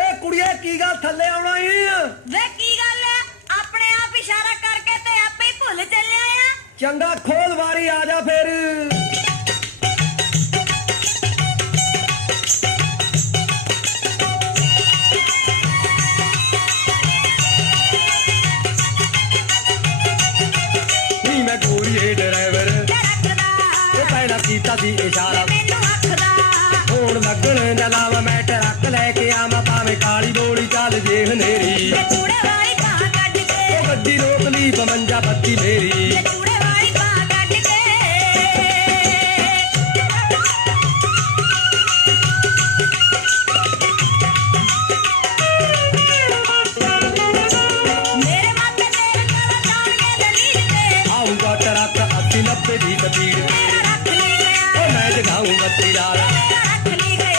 ਏ ਕੁੜੀਏ ਕੀ ਗੱਲ ਥੱਲੇ ਆਉਣਾ ਈ? ਵੇ ਕੀ ਗੱਲ ਹੈ ਆਪਣੇ ਆਪ ਇਸ਼ਾਰਾ ਕਰਕੇ ਤੇ ਆਪੇ ਹੀ ਭੁੱਲ ਚੱਲਿਆ ਆ। ਚੰਗਾ ਖੋਲ ਵਾਰੀ ਆ ਜਾ ਫੇਰ। ਹੁਣ ਲੱਗਣ ਨਾ ਲਾਵਾ ਮੈਂ ਟਰੱਕ ਲੈ ਕੇ ਆਵਾਂ ਭਾਵੇਂ ਕਾਲੀ ਬੋਲੀ ਚੱਲ ਜੇ ਹਨੇਰੀ ਤੇ ਚੂੜੇ ਵਾਲੀ ਬਾਹ ਕੱਢ ਕੇ ਉਹ ਗੱਡੀ ਰੋਕ ਲਈ ਬਮੰਜਾ ਬੱਤੀ ਮੇਰੀ ਤੇ ਚੂੜੇ ਵਾਲੀ ਬਾਹ ਕੱਢ ਕੇ ਮੇਰੇ ਮਾਤੇ ਤੇਰੇ ਨਾਲ ਜਾਣਗੇ ਦਲੀਲ ਤੇ ਆਊਗਾ ਟਰੱਕ 80 90 ਦੀ ਸਪੀਡ ਮੇਰਾ ਰੱਖ ਲਈ ਗਿਆ ਉਹ ਮੈਂ ਜਗਾਊਂ ਬੱਤੀ ਲਾਲ ਮੇਰਾ ਰੱਖ ਲਈ ਗਿਆ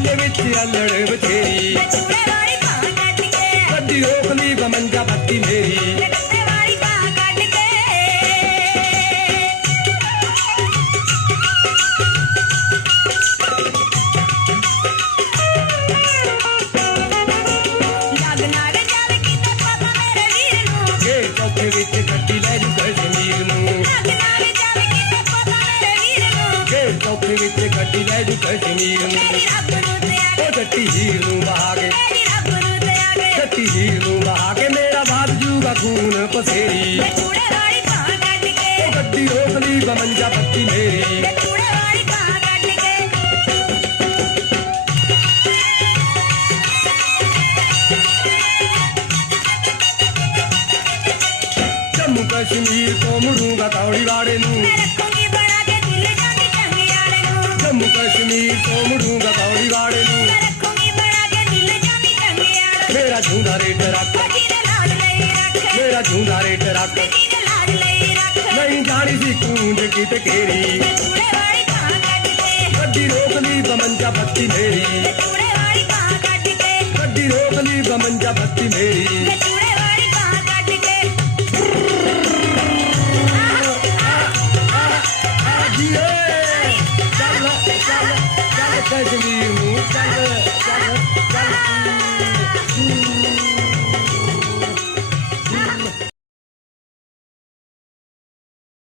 ਜਿਵੇਂ ਮੇਲੇ ਵਿੱਚ ਅਲੜ ਬਥੇਰੀ ਤੇ ਚੂੜੇ ਵਾਲੀ ਬਾਹ ਕੱਢ ਕੇ ਗੱਡੀ ਰੋਕ ਲਈ ਬਮੰਜਾ ਬੱਤੀ ਮੇਰੀ ਤੇ ਚੂੜੇ ಕಟ್ಟಿ ನಡಿ ಕಟ್ಟಿ ਕੇ ಕಟ್ಟಿ ಹೀರು ಹಾಗೆ ಕಟ್ಟಿ ಹೀರು ಹಾಗೆ ಮೇಡ ಬಾಜೂಗ ಖೂನ ಪಸೇರಿ ಕಟ್ಟಿ ರೋಸಲಿ ಬಮಂಜ ಪಟ್ಟಿ ಮೇರಿ ಜಮ್ಮು ಕಾಶ್ಮೀರ್ ਵਾੜੇ ਨੂੰ ಕೌಡಿ ವಾಡೆನು ਜੰਮੂ ਕਸ਼ਮੀਰ ਤੋਂ ਮੁੜੂਗਾ ਤੌੜੀ ਵਾੜੇ ਨੂੰ। ਰੱਖੂੰਗੀ ਬਣਾ ਕੇ ਦਿਲ ਜਾਂਦੀ ਚੰਗੀ ਵਾਲੇ ਮੇਰਾ ਝੂੰਦਾ ਰੇਟ ਰੱਖ। ਨੂੰ ਜਿਹਦੇ ਲਾਡ ਲਈ ਰੱਖ। ਮੇਰਾ ਝੂੰਦਾ ਰੇਟ ਰੱਖ। ਜਿਹਦੇ ਲਾਡ ਲਈ ਰੱਖ। ਨਹੀਂ ਜਾਣੀ ਸੀ ਕੂੰਜ ਕਿਤੇ ਕੇਰੀ ਚੂੜੇ ਵਾਲੀ ਬਾਹ ਕੱਢ ਕੇ। ਗੱਡੀ ਰੋਕ ਲਈ ਬਮੰਜਾ ਬੱਤੀ ਮੇਰੀ। ਚੂੜੇ ਵਾਲੀ ਬਾਹ ਕੱਢ ਕੇ। ਗੱਡੀ ਰੋਕ ਲਈ ਬਮੰਜਾ ਬੱਤੀ ਮੇਰੀ। सजली